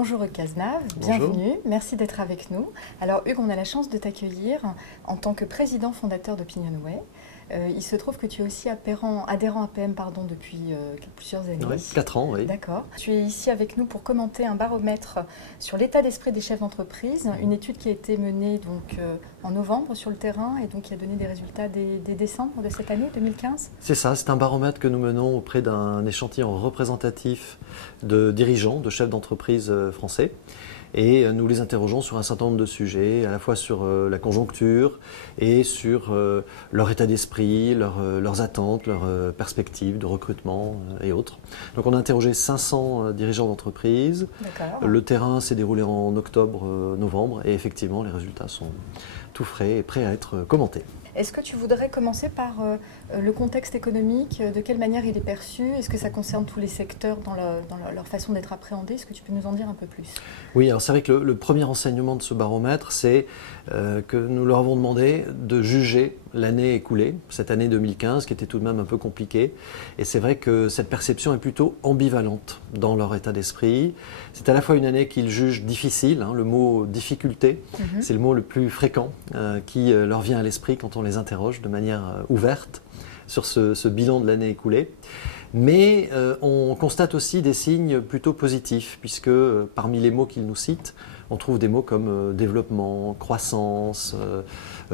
Bonjour Hugues Cazenave, Bonjour. bienvenue, merci d'être avec nous. Alors Hugues, on a la chance de t'accueillir en tant que président fondateur d'Opinionway. Il se trouve que tu es aussi adhérent à PM depuis plusieurs années. Oui, 4 ans, oui. D'accord. Tu es ici avec nous pour commenter un baromètre sur l'état d'esprit des chefs d'entreprise, une étude qui a été menée en novembre sur le terrain et donc qui a donné des résultats dès décembre de cette année 2015. C'est ça, c'est un baromètre que nous menons auprès d'un échantillon représentatif de dirigeants, de chefs d'entreprise français. Et nous les interrogeons sur un certain nombre de sujets, à la fois sur la conjoncture et sur leur état d'esprit, leurs attentes, leurs perspectives de recrutement et autres. Donc on a interrogé 500 dirigeants d'entreprise. D'accord. Le terrain s'est déroulé en octobre-novembre et effectivement les résultats sont tout frais et prêts à être commentés. Est-ce que tu voudrais commencer par le contexte économique, de quelle manière il est perçu? Est-ce que ça concerne tous les secteurs dans leur façon d'être appréhendés? Est-ce que tu peux nous en dire un peu plus? Oui, alors c'est vrai que le premier enseignement de ce baromètre, c'est que nous leur avons demandé de juger l'année écoulée, cette année 2015, qui était tout de même un peu compliquée. Et c'est vrai que cette perception est plutôt ambivalente dans leur état d'esprit. C'est à la fois une année qu'ils jugent difficile, le mot difficulté, c'est le mot le plus fréquent qui leur vient à l'esprit quand on les interroge de manière ouverte sur ce bilan de l'année écoulée. Mais on constate aussi des signes plutôt positifs, puisque parmi les mots qu'ils nous citent, on trouve des mots comme développement, croissance,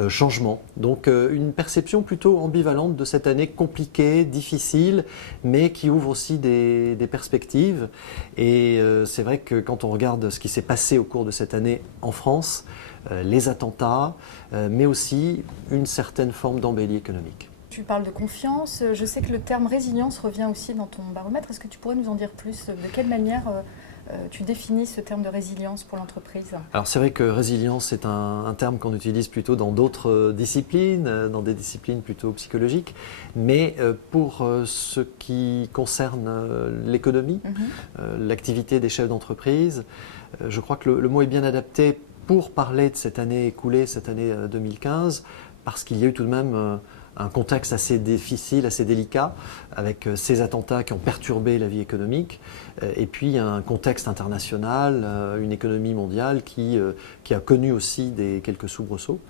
changement. Donc une perception plutôt ambivalente de cette année compliquée, difficile, mais qui ouvre aussi des perspectives. Et c'est vrai que quand on regarde ce qui s'est passé au cours de cette année en France, les attentats, mais aussi une certaine forme d'embellie économique. Tu parles de confiance. Je sais que le terme résilience revient aussi dans ton baromètre. Est-ce que tu pourrais nous en dire plus? De quelle manière tu définis ce terme de résilience pour l'entreprise? Alors c'est vrai que résilience est un terme qu'on utilise plutôt dans d'autres disciplines, dans des disciplines plutôt psychologiques. Mais pour ce qui concerne l'économie, l'activité des chefs d'entreprise, je crois que le mot est bien adapté pour parler de cette année écoulée, cette année 2015, parce qu'il y a eu tout de même un contexte assez difficile, assez délicat, avec ces attentats qui ont perturbé la vie économique, et puis un contexte international, une économie mondiale qui a connu aussi quelques soubresauts.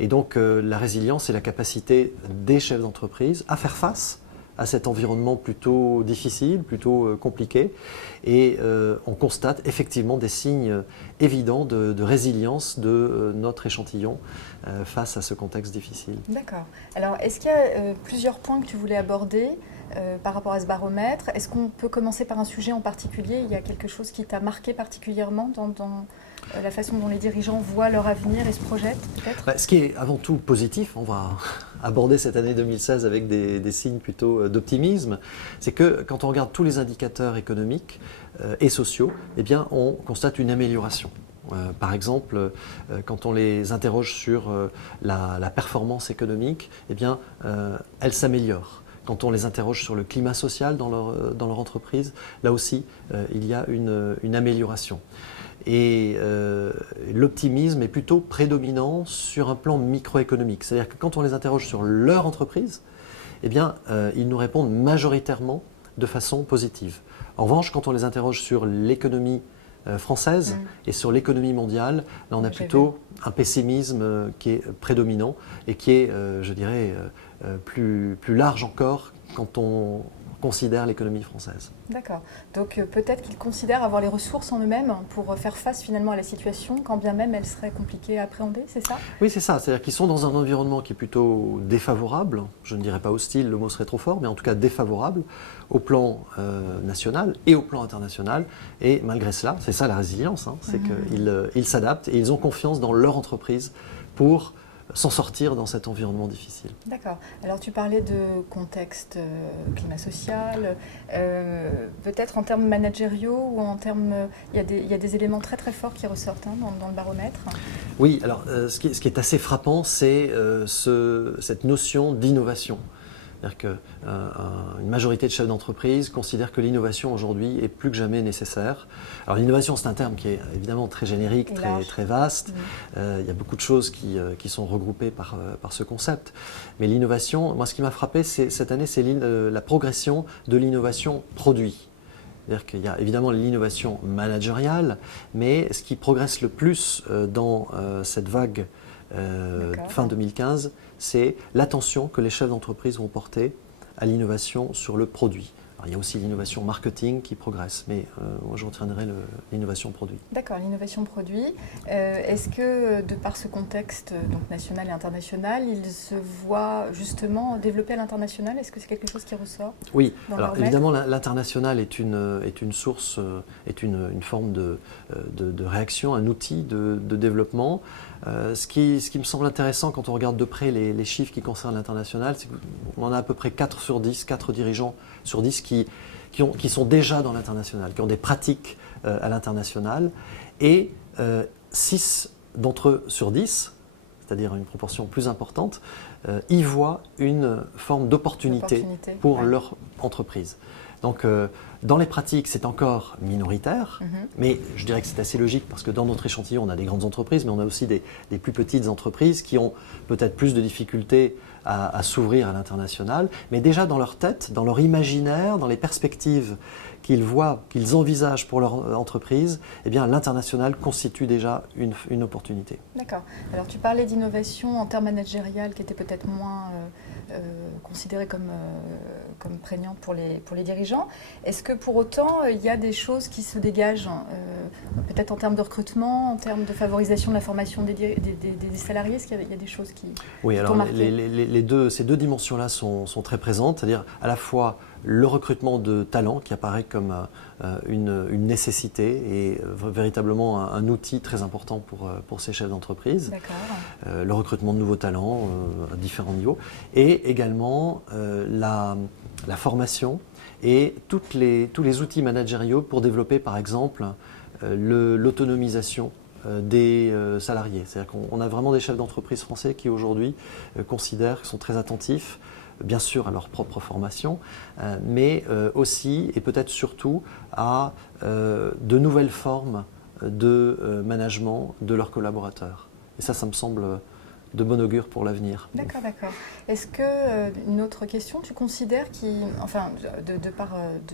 Et donc la résilience, c'est la capacité des chefs d'entreprise à faire face à cet environnement plutôt difficile, plutôt compliqué. Et on constate effectivement des signes évidents de résilience de notre échantillon face à ce contexte difficile. D'accord. Alors, est-ce qu'il y a plusieurs points que tu voulais aborder par rapport à ce baromètre? Est-ce qu'on peut commencer par un sujet en particulier? Il y a quelque chose qui t'a marqué particulièrement dans la façon dont les dirigeants voient leur avenir et se projettent, peut-être? Ce qui est avant tout positif, on va aborder cette année 2016 avec des signes plutôt d'optimisme, c'est que quand on regarde tous les indicateurs économiques et sociaux, eh bien, on constate une amélioration. Par exemple, quand on les interroge sur la performance économique, eh bien, elle s'améliore. Quand on les interroge sur le climat social dans leur entreprise, là aussi, il y a une amélioration. Et l'optimisme est plutôt prédominant sur un plan microéconomique. C'est-à-dire que quand on les interroge sur leur entreprise, eh bien, ils nous répondent majoritairement de façon positive. En revanche, quand on les interroge sur l'économie française et sur l'économie mondiale, là on a plutôt un pessimisme qui est prédominant et qui est, je dirais, plus large encore quand on considère l'économie française. D'accord. Donc peut-être qu'ils considèrent avoir les ressources en eux-mêmes pour faire face finalement à la situation, quand bien même elle serait compliquée à appréhender, c'est ça? Oui, c'est ça. C'est-à-dire qu'ils sont dans un environnement qui est plutôt défavorable, je ne dirais pas hostile, le mot serait trop fort, mais en tout cas défavorable au plan national et au plan international. Et malgré cela, c'est ça la résilience, c'est qu'ils s'adaptent et ils ont confiance dans leur entreprise pour s'en sortir dans cet environnement difficile. D'accord. Alors tu parlais de contexte climat social, peut-être en termes managériaux ou en termes... Il y a des éléments très très forts qui ressortent dans le baromètre. Oui, alors ce qui est assez frappant, c'est cette notion d'innovation. C'est-à-dire qu'une majorité de chefs d'entreprise considèrent que l'innovation aujourd'hui est plus que jamais nécessaire. Alors l'innovation, c'est un terme qui est évidemment très générique, très vaste. Il y a beaucoup de choses qui sont regroupées par ce concept. Mais l'innovation, moi ce qui m'a frappé cette année, c'est la progression de l'innovation produit. C'est-à-dire qu'il y a évidemment l'innovation managériale, mais ce qui progresse le plus dans cette vague fin 2015, c'est l'attention que les chefs d'entreprise vont porter à l'innovation sur le produit. Alors, il y a aussi l'innovation marketing qui progresse, mais moi je retiendrai l'innovation produit. D'accord, l'innovation produit. Est-ce que, de par ce contexte donc, national et international, il se voit justement développer à l'international? Est-ce que c'est quelque chose qui ressort? Oui, alors évidemment l'international est une source, est une forme de réaction, un outil de développement. Ce qui me semble intéressant quand on regarde de près les chiffres qui concernent l'international, c'est qu'on en a à peu près 4 sur 10, 4 dirigeants sur 10 qui sont déjà dans l'international, qui ont des pratiques à l'international, et 6 d'entre eux sur 10, c'est-à-dire une proportion plus importante, y voient une forme d'opportunité pour leur entreprise. Donc, dans les pratiques, c'est encore minoritaire, mais je dirais que c'est assez logique parce que dans notre échantillon, on a des grandes entreprises, mais on a aussi des plus petites entreprises qui ont peut-être plus de difficultés à s'ouvrir à l'international. Mais déjà dans leur tête, dans leur imaginaire, dans les perspectives qu'ils voient, qu'ils envisagent pour leur entreprise, eh bien, l'international constitue déjà une opportunité. D'accord. Alors, tu parlais d'innovation en termes managériels qui était peut-être moins considérée comme prégnante pour les dirigeants. Est-ce que pour autant, il y a des choses qui se dégagent, peut-être en termes de recrutement, en termes de favorisation de la formation des salariés? Est-ce qu'il y a des choses qui Oui, alors ces deux dimensions-là sont très présentes, c'est-à-dire à la fois le recrutement de talents qui apparaît comme une nécessité et véritablement un outil très important pour ces chefs d'entreprise. Le recrutement de nouveaux talents à différents niveaux et également la formation et tous les outils managériaux pour développer par exemple l'autonomisation des salariés. C'est-à-dire qu'on a vraiment des chefs d'entreprise français qui aujourd'hui considèrent, qui sont très attentifs bien sûr à leur propre formation, mais aussi et peut-être surtout à de nouvelles formes de management de leurs collaborateurs. Et ça me semble de bon augure pour l'avenir. D'accord, d'accord. Est-ce que, une autre question, tu considères de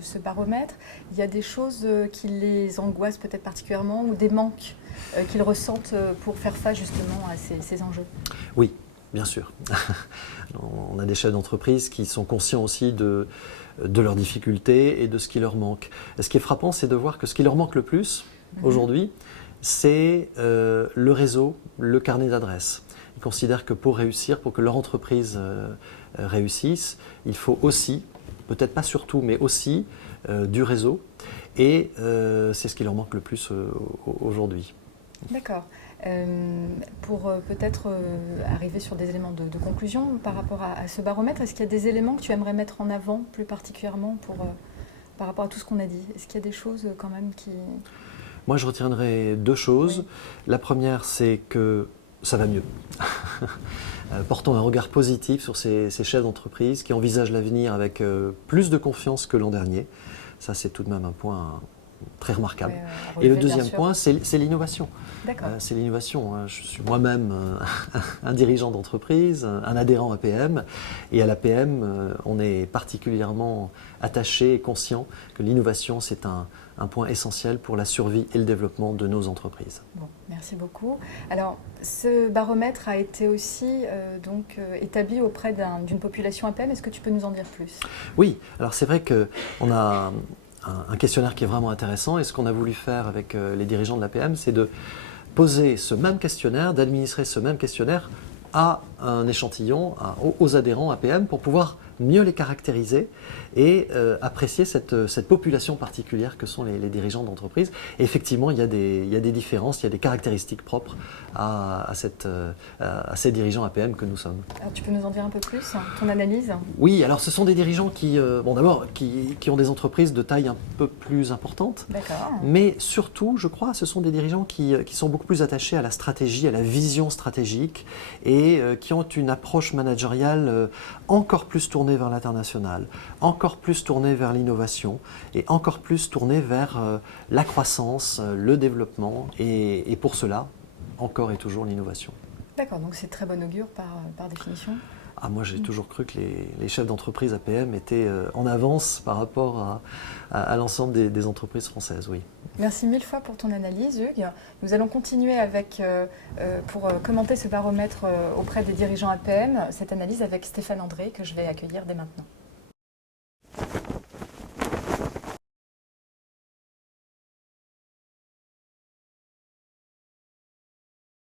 ce baromètre, il y a des choses qui les angoissent peut-être particulièrement ou des manques qu'ils ressentent pour faire face justement à ces enjeux? Oui. Bien sûr. On a des chefs d'entreprise qui sont conscients aussi de leurs difficultés et de ce qui leur manque. Et ce qui est frappant, c'est de voir que ce qui leur manque le plus aujourd'hui, c'est le réseau, le carnet d'adresses. Ils considèrent que pour réussir, pour que leur entreprise réussisse, il faut aussi, peut-être pas surtout, mais aussi du réseau. Et c'est ce qui leur manque le plus aujourd'hui. D'accord. Pour peut-être arriver sur des éléments de conclusion par rapport à ce baromètre, est-ce qu'il y a des éléments que tu aimerais mettre en avant plus particulièrement par rapport à tout ce qu'on a dit? Est-ce qu'il y a des choses quand même qui... Moi, je retiendrai deux choses. Oui. La première, c'est que ça va mieux. Portons un regard positif sur ces chefs d'entreprise qui envisagent l'avenir avec plus de confiance que l'an dernier. Ça, c'est tout de même un point très remarquable. Et le deuxième point, c'est l'innovation. C'est l'innovation. Je suis moi-même un dirigeant d'entreprise, un adhérent APM. Et à l'APM, on est particulièrement attaché et conscient que l'innovation, c'est un point essentiel pour la survie et le développement de nos entreprises. Bon, merci beaucoup. Alors, ce baromètre a été aussi établi auprès d'une population APM. Est-ce que tu peux nous en dire plus? Oui, alors c'est vrai qu'on a un questionnaire qui est vraiment intéressant et ce qu'on a voulu faire avec les dirigeants de l'APM, c'est de poser ce même questionnaire, d'administrer ce même questionnaire à un échantillon, aux adhérents APM pour pouvoir mieux les caractériser et apprécier cette population particulière que sont les dirigeants d'entreprise. Et effectivement, il y a des différences, il y a des caractéristiques propres à ces dirigeants APM que nous sommes. Alors, tu peux nous en dire un peu plus, ton analyse? Oui, alors ce sont des dirigeants qui ont des entreprises de taille un peu plus importante. D'accord. Mais surtout, je crois, ce sont des dirigeants qui sont beaucoup plus attachés à la stratégie, à la vision stratégique et qui ont une approche managériale encore plus tournée vers l'international, encore plus tournée vers l'innovation et encore plus tournée vers la croissance, le développement et pour cela, encore et toujours l'innovation. D'accord, donc c'est très bon augure par définition. Ah, moi, j'ai toujours cru que les chefs d'entreprise APM étaient en avance par rapport à l'ensemble des entreprises françaises, oui. Merci mille fois pour ton analyse, Hugues. Nous allons continuer pour commenter ce baromètre auprès des dirigeants APM, cette analyse avec Stéphane André, que je vais accueillir dès maintenant.